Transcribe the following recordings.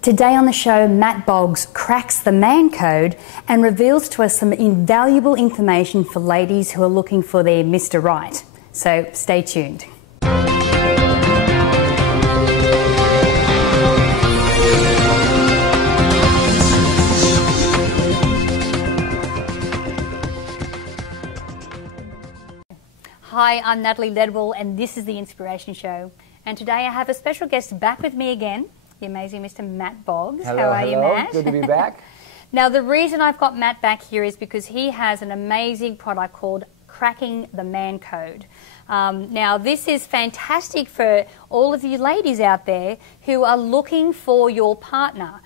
Today on the show, Mat Boggs cracks the man code and reveals to us some invaluable information for ladies who are looking for their Mr. Right. So stay tuned. Hi, I'm Natalie Ledwell and this is The Inspiration Show. And today I have a special guest back with me again, the amazing Mr. Mat Boggs. Hello, how are you, Matt? Good to be back. Now, the reason I've got Matt back here is because he has an amazing product called Cracking the Man Code. Now, this is fantastic for all of you ladies out there who are looking for your partner.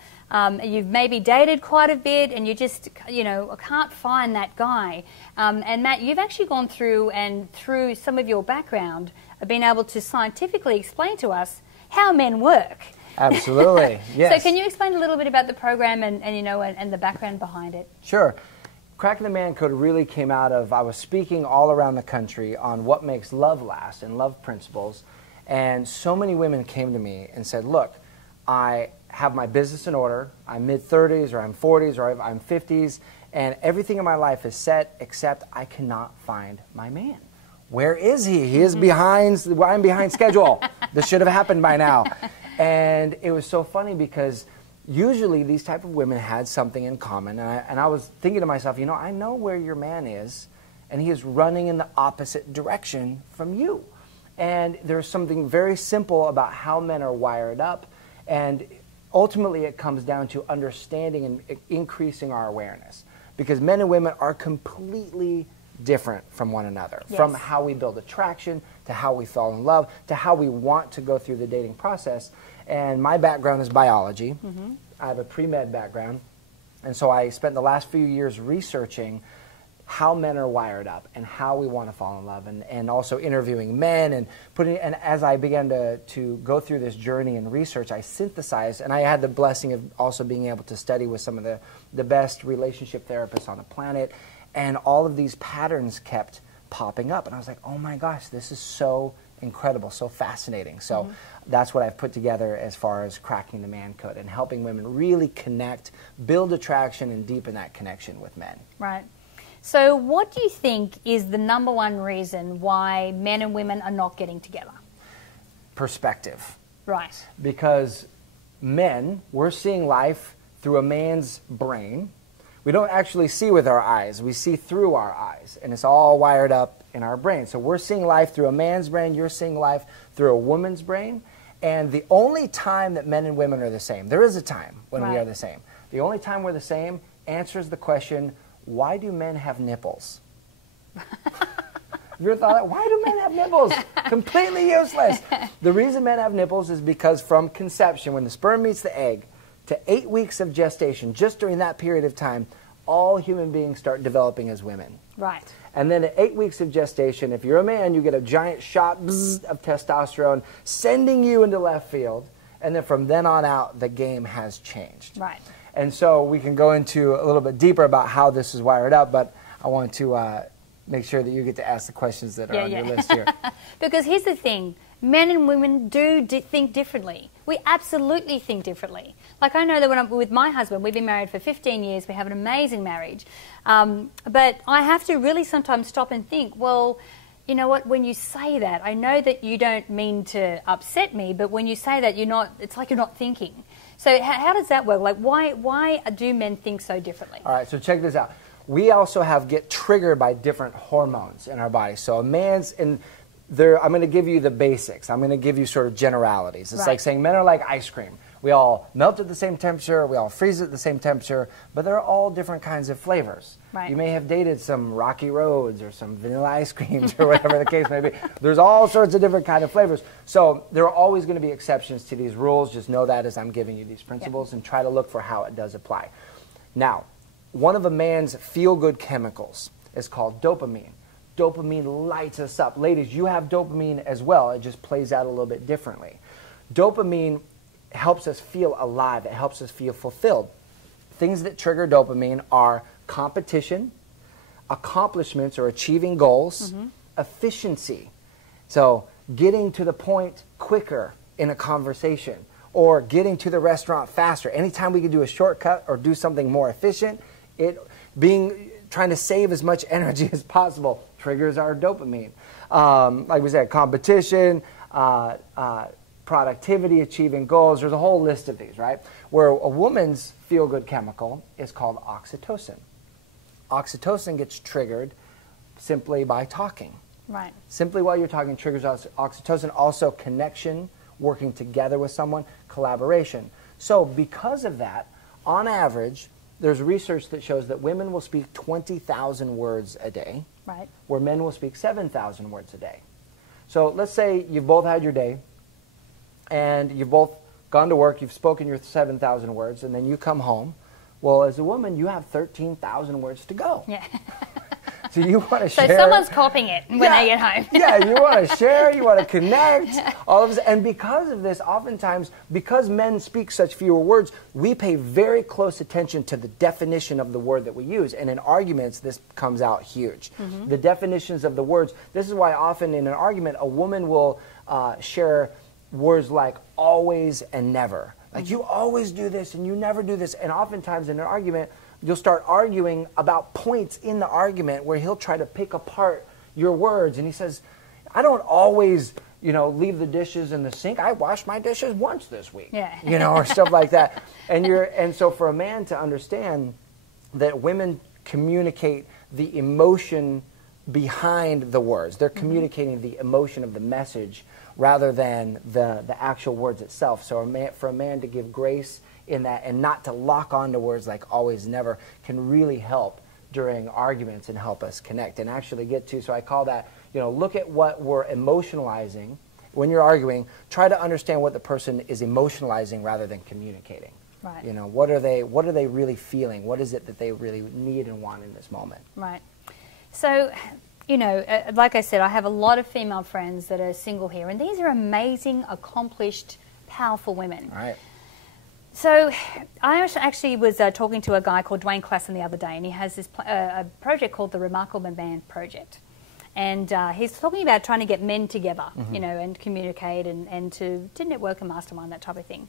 You've maybe dated quite a bit and you just, can't find that guy. And Matt, you've actually gone through and through some of your background, been able to scientifically explain to us how men work. Absolutely, yes. So can you explain a little bit about the program and the background behind it? Sure. Cracking the Man Code really came out of, I was speaking all around the country on what makes love last and love principles, and so many women came to me and said, look, I have my business in order, I'm mid-30s or I'm 40s or I'm 50s, and everything in my life is set except I cannot find my man. Where is he? He is behind, I'm behind schedule. This should have happened by now. And it was so funny because usually these type of women had something in common. And I was thinking to myself, I know where your man is, and he is running in the opposite direction from you. And there's something very simple about how men are wired up. And ultimately it comes down to understanding and increasing our awareness. Because men and women are completely different from one another. Yes. From how we build attraction, to how we fall in love, to how we want to go through the dating process. And my background is biology. Mm-hmm. I have a pre-med background. And so I spent the last few years researching how men are wired up and how we want to fall in love, and also interviewing men and as I began to go through this journey and research, I synthesized, and I had the blessing of also being able to study with some of the best relationship therapists on the planet, and all of these patterns kept popping up, and I was like, oh my gosh, this is so incredible, so fascinating. So that's what I've put together as far as cracking the man code and helping women really connect, build attraction, and deepen that connection with men. Right. So what do you think is the number one reason why men and women are not getting together? Perspective. Right. Because men, we're seeing life through a man's brain. We don't actually see with our eyes. We see through our eyes, and it's all wired up in our brain. So we're seeing life through a man's brain. You're seeing life through a woman's brain. And the only time that men and women are the same, there is a time when we are the same. The only time we're the same answers the question, why do men have nipples? Have you ever thought that? Why do men have nipples? Completely useless. The reason men have nipples is because from conception, when the sperm meets the egg, to 8 weeks of gestation, just during that period of time, all human beings start developing as women. Right. And then at 8 weeks of gestation, if you're a man, you get a giant shot of testosterone sending you into left field. And then from then on out, the game has changed. Right. And so we can go into a little bit deeper about how this is wired up, but I want to make sure that you get to ask the questions that are on your list here. Because here's the thing, men and women do think differently. We absolutely think differently. Like I know that when I'm with my husband, we've been married for 15 years, we have an amazing marriage, but I have to really sometimes stop and think, well, you know what, when you say that, I know that you don't mean to upset me, but when you say that, it's like you're not thinking. So how does that work? Like, why do men think so differently? All right, so check this out. We also get triggered by different hormones in our body. So a man's, I'm going to give you the basics. I'm going to give you sort of generalities. It's like saying men are like ice cream. We all melt at the same temperature, we all freeze at the same temperature, but they're all different kinds of flavors. Right. You may have dated some Rocky Roads or some vanilla ice creams or whatever the case may be. There's all sorts of different kind of flavors. So there are always going to be exceptions to these rules. Just know that as I'm giving you these principles and try to look for how it does apply. Now, one of a man's feel-good chemicals is called dopamine. Dopamine lights us up. Ladies, you have dopamine as well. It just plays out a little bit differently. Dopamine helps us feel alive. It helps us feel fulfilled. Things that trigger dopamine are competition, accomplishments or achieving goals, efficiency. So getting to the point quicker in a conversation, or getting to the restaurant faster. Anytime we can do a shortcut or do something more efficient, trying to save as much energy as possible triggers our dopamine. Like we said, competition, productivity, achieving goals. There's a whole list of these, right? Where a woman's feel-good chemical is called oxytocin. Oxytocin gets triggered simply by talking. Right. Simply while you're talking triggers oxytocin. Also connection, working together with someone, collaboration. So because of that, on average, there's research that shows that women will speak 20,000 words a day, Right. where men will speak 7,000 words a day. So let's say you've both had your day, and you've both gone to work, you've spoken your 7,000 words, and then you come home. Well, as a woman, you have 13,000 words to go. Yeah. So you want to So share. someone's copying it when they get home. Yeah, you want to share, you want to connect, all of this. And because of this, oftentimes, because men speak such fewer words, we pay very close attention to the definition of the word that we use. And in arguments, this comes out huge. The definitions of the words. This is why often in an argument, a woman will share words like always and never. Like, you always do this and you never do this. And oftentimes in an argument, you'll start arguing about points in the argument where he'll try to pick apart your words. And he says, I don't always, leave the dishes in the sink. I washed my dishes once this week. Yeah. Or stuff like that. And so for a man to understand that women communicate the emotion behind the words. They're communicating the emotion of the message rather than the actual words itself. So for a man to give grace in that and not to lock on to words like always, never can really help during arguments and help us connect and actually get to. So I call that, look at what we're emotionalizing. When you're arguing, try to understand what the person is emotionalizing rather than communicating. Right. What are they really feeling? What is it that they really need and want in this moment? Right. So, like I said, I have a lot of female friends that are single here, and these are amazing, accomplished, powerful women. Right. So I actually was talking to a guy called Dwayne Klassen the other day, and he has this a project called the Remarkable Man Project. And he's talking about trying to get men together, and communicate and to network and mastermind, that type of thing.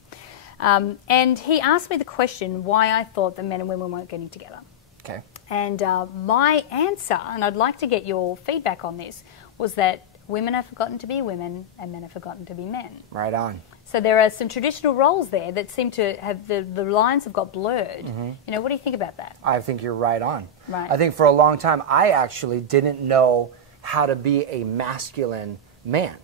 And he asked me the question why I thought that men and women weren't getting together. Okay. And my answer, and I'd like to get your feedback on this, was that women have forgotten to be women and men have forgotten to be men. Right on. So there are some traditional roles there that seem to have, the lines have got blurred. What do you think about that? I think you're right on. Right. I think for a long time, I actually didn't know how to be a masculine man.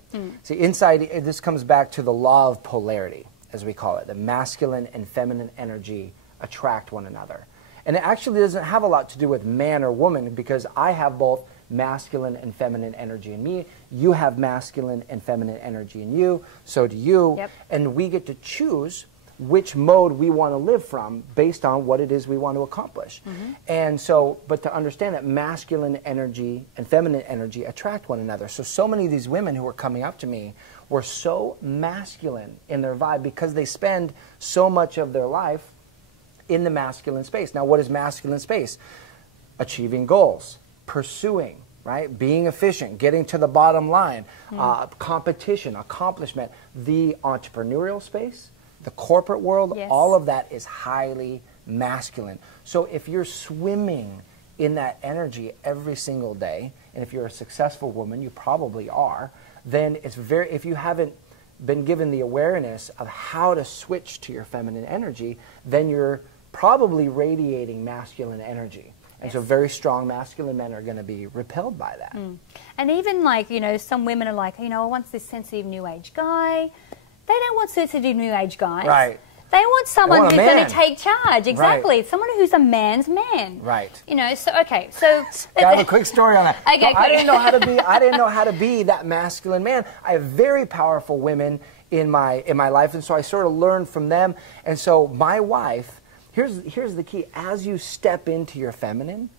See, this comes back to the law of polarity, as we call it. The masculine and feminine energy attract one another. And it actually doesn't have a lot to do with man or woman, because I have both masculine and feminine energy in me. You have masculine and feminine energy in you. So do you. Yep. And we get to choose which mode we want to live from based on what it is we want to accomplish. And so, but to understand that masculine energy and feminine energy attract one another. So many of these women who were coming up to me were so masculine in their vibe because they spend so much of their life in the masculine space. Now, what is masculine space? Achieving goals, pursuing, right? Being efficient, getting to the bottom line, competition, accomplishment, the entrepreneurial space, the corporate world, Yes. all of that is highly masculine. So if you're swimming in that energy every single day, and if you're a successful woman, you probably are, then if you haven't been given the awareness of how to switch to your feminine energy, then you're probably radiating masculine energy. And so very strong masculine men are going to be repelled by that. And even some women are like, I want this sensitive new age guy. They don't want sensitive new age guys. Right. They want someone want a who's going man. to take charge. Exactly. Right. Someone who's a man's man. Right. So okay. So I have a quick story on that. Okay, I quick. didn't know how to be. I didn't know how to be that masculine man. I have very powerful women in my life, and so I sort of learned from them. And so my wife, here's the key: as you step into your feminine,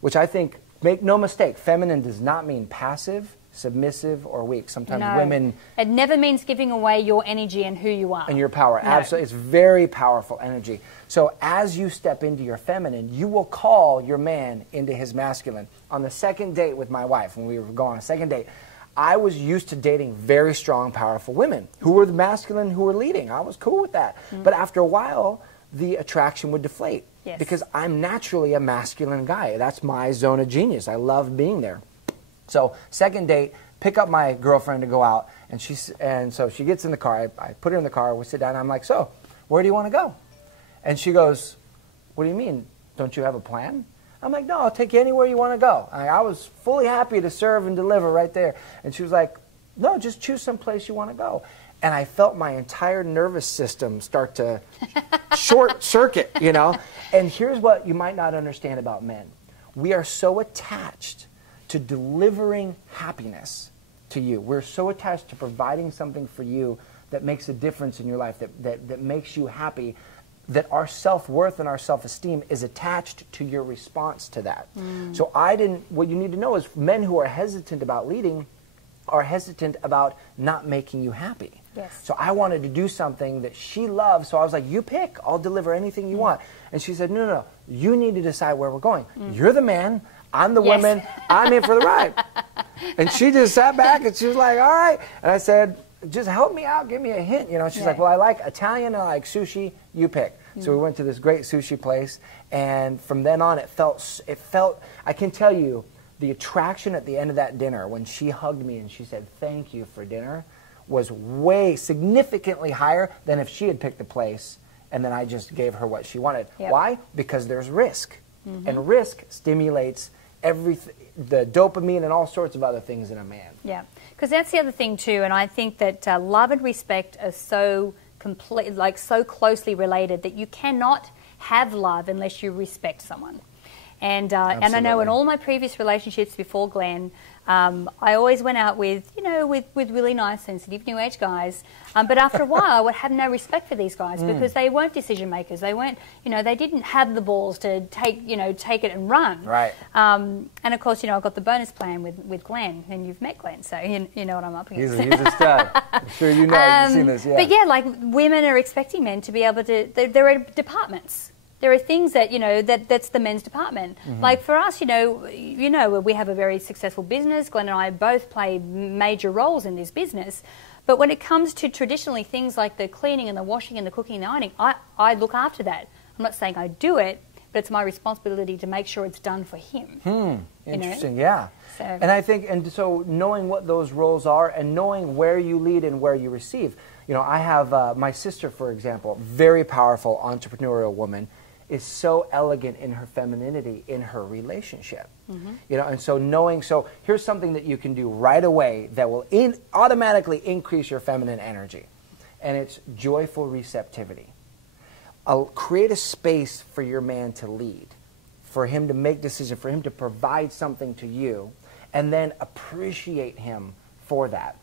which I think, make no mistake, feminine does not mean passive, submissive, or weak. Sometimes women. It never means giving away your energy and who you are. And your power. No. Absolutely. It's very powerful energy. So as you step into your feminine, you will call your man into his masculine. On the second date with my wife, when we were going on a second date, I was used to dating very strong, powerful women who were the masculine, who were leading. I was cool with that. But after a while, the attraction would deflate. Yes. Because I'm naturally a masculine guy. That's my zone of genius. I love being there. So second date, pick up my girlfriend to go out, and so she gets in the car. I put her in the car. We sit down. And I'm like, so where do you want to go? And she goes, what do you mean? Don't you have a plan? I'm like, no, I'll take you anywhere you want to go. I was fully happy to serve and deliver right there. And she was like, no, just choose some place you want to go. And I felt my entire nervous system start to short circuit, you know. And here's what you might not understand about men. We are so attached to delivering happiness to you. We're so attached to providing something for you that makes a difference in your life, that makes you happy, that our self-worth and our self-esteem is attached to your response to that. So what you need to know is men who are hesitant about leading are hesitant about not making you happy. Yes. So I wanted to do something that she loves, so I was like, you pick, I'll deliver anything you want. And she said, no, no, no, you need to decide where we're going. You're the man, I'm the woman, I'm in for the ride. And she just sat back and she was like, all right. And I said, just help me out, give me a hint. You know, she's like, well, I like Italian and I like sushi, you pick. So we went to this great sushi place, and from then on it felt, I can tell you, the attraction at the end of that dinner when she hugged me and she said, thank you for dinner, was way significantly higher than if she had picked the place and then I just gave her what she wanted. Yep. Why? Because there's risk. And risk stimulates the dopamine and all sorts of other things in a man. Yeah, because that's the other thing too, and I think that love and respect are so so closely related that you cannot have love unless you respect someone. And I know in all my previous relationships before Glenn, I always went out with, with really nice, sensitive, new age guys. But after a while, I would have no respect for these guys because they weren't decision makers. They weren't, they didn't have the balls to take it and run. Right. And of course, I've got the bonus plan with Glenn, and you've met Glenn, so you know what I'm up against. He's a stud. I'm sure you know. You've seen this, yeah. But yeah, like women are expecting men to be able to. There are departments. There are things that, that's the men's department. Like for us, we have a very successful business. Glenn and I both play major roles in this business. But when it comes to traditionally things like the cleaning and the washing and the cooking and the ironing, I look after that. I'm not saying I do it, but it's my responsibility to make sure it's done for him. Interesting, yeah. So. And I think, so knowing what those roles are and knowing where you lead and where you receive. I have my sister, for example, very powerful entrepreneurial woman, is so elegant in her femininity in her relationship. And so here's something that you can do right away that will automatically increase your feminine energy, and it's joyful receptivity. Create a space for your man to lead, for him to make decisions, for him to provide something to you, and then appreciate him for that.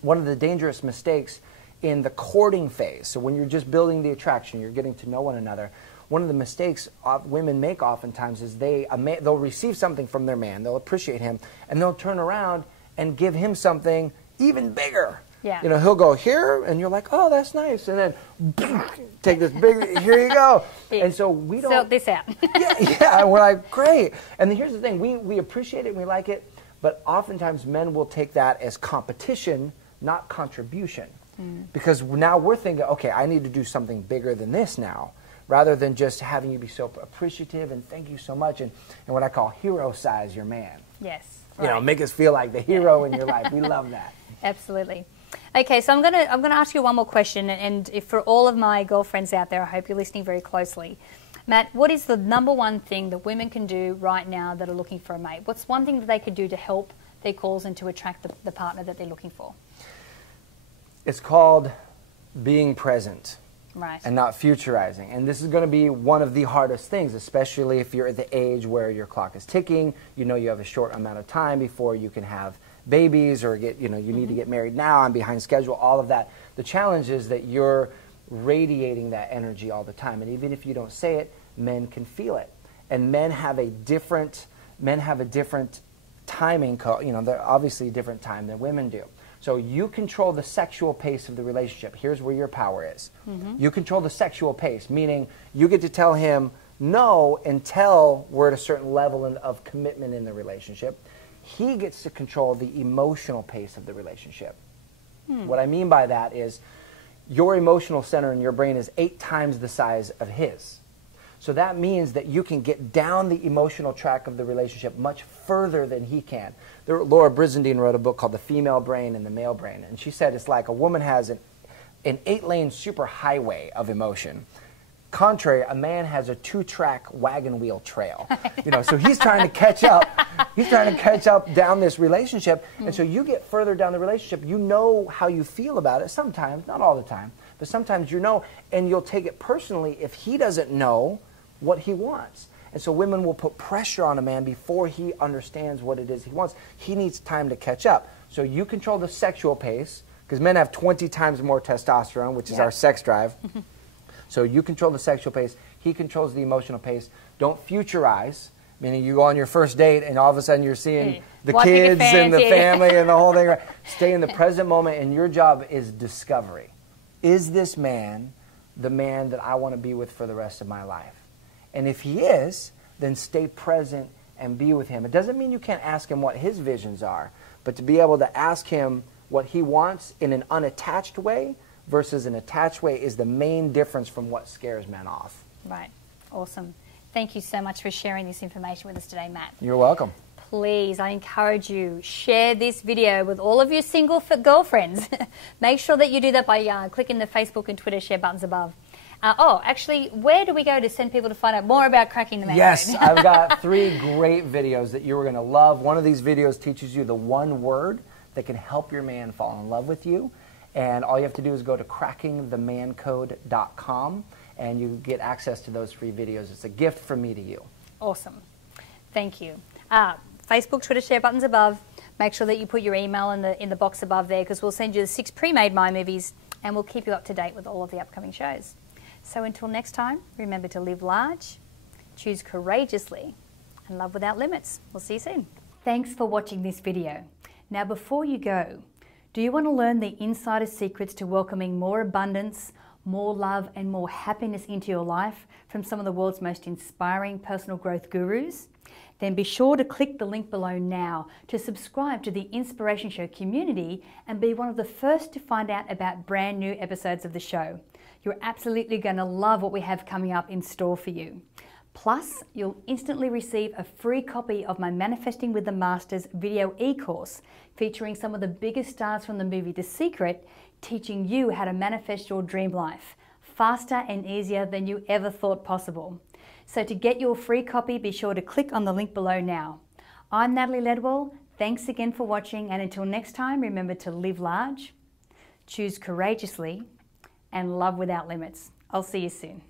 One of the dangerous mistakes in the courting phase, so when you're just building the attraction, you're getting to know one another, one of the mistakes women make oftentimes is they'll receive something from their man, they'll appreciate him, and they'll turn around and give him something even bigger. Yeah. He'll go here, and you're like, oh, that's nice, and then take this big, here you go. And so we don't... Sort this out. yeah, and we're like, great. And here's the thing, we appreciate it and we like it, but oftentimes men will take that as competition, not contribution. Because now we're thinking, okay, I need to do something bigger than this now, rather than just having you be so appreciative and thank you so much, and what I call hero size your man. Yes. Right. Make us feel like the hero in your life. We love that. Absolutely. Okay, so I'm gonna ask you one more question, and if for all of my girlfriends out there, I hope you're listening very closely. Matt, what is the number one thing that women can do right now that are looking for a mate? What's one thing that they could do to help their calls and to attract the partner that they're looking for? It's called being present. Right. And not futurizing. And this is going to be one of the hardest things, especially if you're at the age where your clock is ticking, you have a short amount of time before you can have babies or you need to get married now, I'm behind schedule, all of that. The challenge is that you're radiating that energy all the time. And even if you don't say it, men can feel it. And men have a different timing, they're obviously a different time than women do. So you control the sexual pace of the relationship. Here's where your power is. You control the sexual pace, meaning you get to tell him no until we're at a certain level of commitment in the relationship. he gets to control the emotional pace of the relationship. What I mean by that is your emotional center in your brain is 8 times the size of his. So that means that you can get down the emotional track of the relationship much further than he can. Laura Brizendine wrote a book called The Female Brain and the Male Brain, and she said it's like a woman has an 8-lane superhighway of emotion. Contrary, a man has a 2-track wagon wheel trail. So he's trying to catch up. He's trying to catch up down this relationship, and so you get further down the relationship. You know how you feel about it sometimes, not all the time, but sometimes you know, and you'll take it personally if he doesn't know what he wants. And so women will put pressure on a man before he understands what it is he wants. He needs time to catch up. So you control the sexual pace, because men have 20 times more testosterone, which is our sex drive. So you control the sexual pace. He controls the emotional pace. Don't futurize, meaning you go on your first date and all of a sudden you're seeing the kids and the family and the whole thing. Stay in the present moment, and your job is discovery. Is this man the man that I want to be with for the rest of my life? And if he is, then stay present and be with him. It doesn't mean you can't ask him what his visions are, but to be able to ask him what he wants in an unattached way versus an attached way is the main difference from what scares men off. Right. Awesome. Thank you so much for sharing this information with us today, Matt. You're welcome. Please, I encourage you, share this video with all of your single girlfriends. Make sure that you do that by clicking the Facebook and Twitter share buttons above. Actually, where do we go to send people to find out more about cracking the man code? Yes, I've got 3 great videos that you are going to love. One of these videos teaches you the one word that can help your man fall in love with you. And all you have to do is go to crackingthemancode.com, and you get access to those free videos. It's a gift from me to you. Awesome. Thank you. Facebook, Twitter share buttons above. Make sure that you put your email in the box above there, because we'll send you the 6 pre-made My Movies, and we'll keep you up to date with all of the upcoming shows. So until next time, remember to live large, choose courageously, and love without limits. We'll see you soon. Thanks for watching this video. Now before you go, do you want to learn the insider secrets to welcoming more abundance, more love, and more happiness into your life from some of the world's most inspiring personal growth gurus? Then be sure to click the link below now to subscribe to the Inspiration Show community and be one of the first to find out about brand new episodes of the show. You're absolutely going to love what we have coming up in store for you. Plus, you'll instantly receive a free copy of my Manifesting with the Masters video e-course featuring some of the biggest stars from the movie The Secret, teaching you how to manifest your dream life faster and easier than you ever thought possible. So to get your free copy, be sure to click on the link below now. I'm Natalie Ledwell. Thanks again for watching, and until next time, remember to live large, choose courageously, and love without limits. I'll see you soon.